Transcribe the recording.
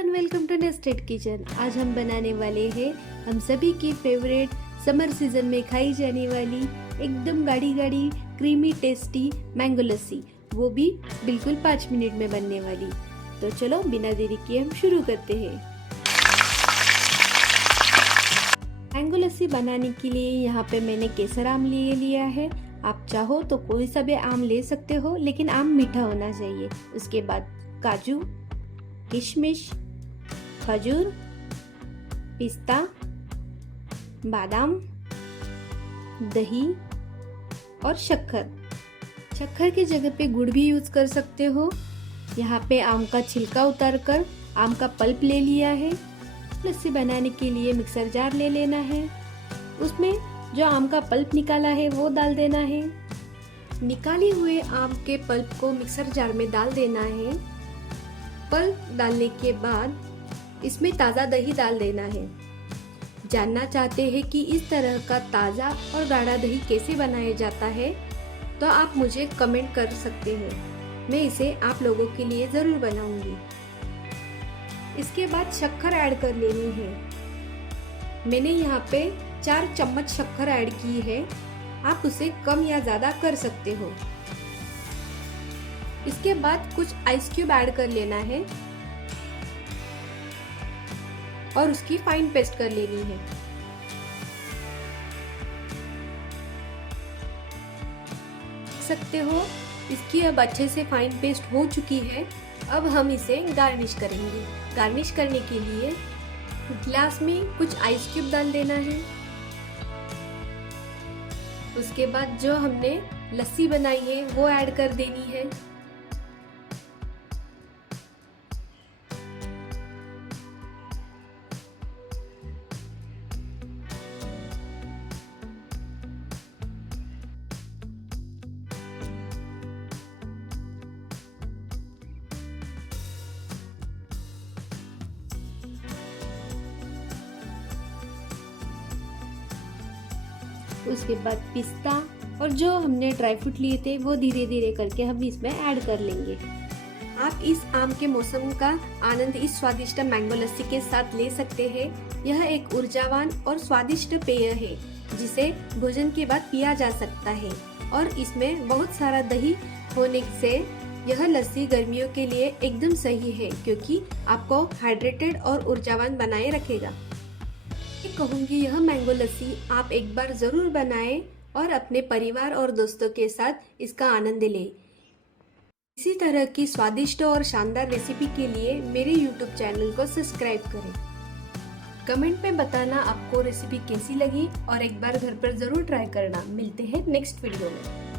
And welcome to nested kitchen. आज हम बनाने वाले हैं हम सभी की फेवरेट समर सीजन में खाई जाने वाली एकदम गाढ़ी गाढ़ी क्रीमी टेस्टी मैंगो लस्सी, वो भी बिल्कुल 5 मिनट में बनने वाली। तो चलो बिना देरी किए हम शुरू करते हैं। मैंगो लस्सी बनाने के लिए यहाँ पे मैंने केसर आम ले लिया है। आप चाहो तो कोई सा भी आम ले सकते हो, लेकिन आम मीठा होना चाहिए। उसके बाद काजू, किशमिश, खजूर, पिस्ता, बादाम, दही और शक्कर। शक्कर की जगह पे गुड़ भी यूज कर सकते हो। यहाँ पे आम का छिलका उतारकर आम का पल्प ले लिया है। लस्सी बनाने के लिए मिक्सर जार ले लेना है। उसमें जो आम का पल्प निकाला है वो डाल देना है। निकाले हुए आम के पल्प को मिक्सर जार में डाल देना है। पल्प डालने के बाद इसमें ताज़ा दही डाल देना है। जानना चाहते हैं कि इस तरह का ताज़ा और गाढ़ा दही कैसे बनाया जाता है, तो आप मुझे कमेंट कर सकते हैं। मैं इसे आप लोगों के लिए ज़रूर बनाऊंगी। इसके बाद शक्कर ऐड कर लेनी है। मैंने यहाँ पे 4 चम्मच शक्कर ऐड की है। आप उसे कम या ज़्यादा कर सकते हो। इसके बाद कुछ आइस क्यूब ऐड कर लेना है और उसकी फाइन पेस्ट कर लेनी है। देख सकते हो इसकी अब अच्छे से फाइन पेस्ट हो चुकी है। अब हम इसे गार्निश करेंगे। गार्निश करने के लिए ग्लास में कुछ आइस क्यूब डाल देना है। उसके बाद जो हमने लस्सी बनाई है वो ऐड कर देनी है। उसके बाद पिस्ता और जो हमने ड्राई फ्रूट लिए थे वो धीरे धीरे करके हम इसमें ऐड कर लेंगे। आप इस आम के मौसम का आनंद इस स्वादिष्ट मैंगो लस्सी के साथ ले सकते हैं। यह एक ऊर्जावान और स्वादिष्ट पेय है जिसे भोजन के बाद पिया जा सकता है, और इसमें बहुत सारा दही होने से यह लस्सी गर्मियों के लिए एकदम सही है, क्योंकि आपको हाइड्रेटेड और ऊर्जावान बनाए रखेगा। मैं कहूँगी यह मैंगो लस्सी आप एक बार ज़रूर बनाएं और अपने परिवार और दोस्तों के साथ इसका आनंद लें। इसी तरह की स्वादिष्ट और शानदार रेसिपी के लिए मेरे YouTube चैनल को सब्सक्राइब करें। कमेंट में बताना आपको रेसिपी कैसी लगी और एक बार घर पर ज़रूर ट्राई करना। मिलते हैं नेक्स्ट वीडियो में।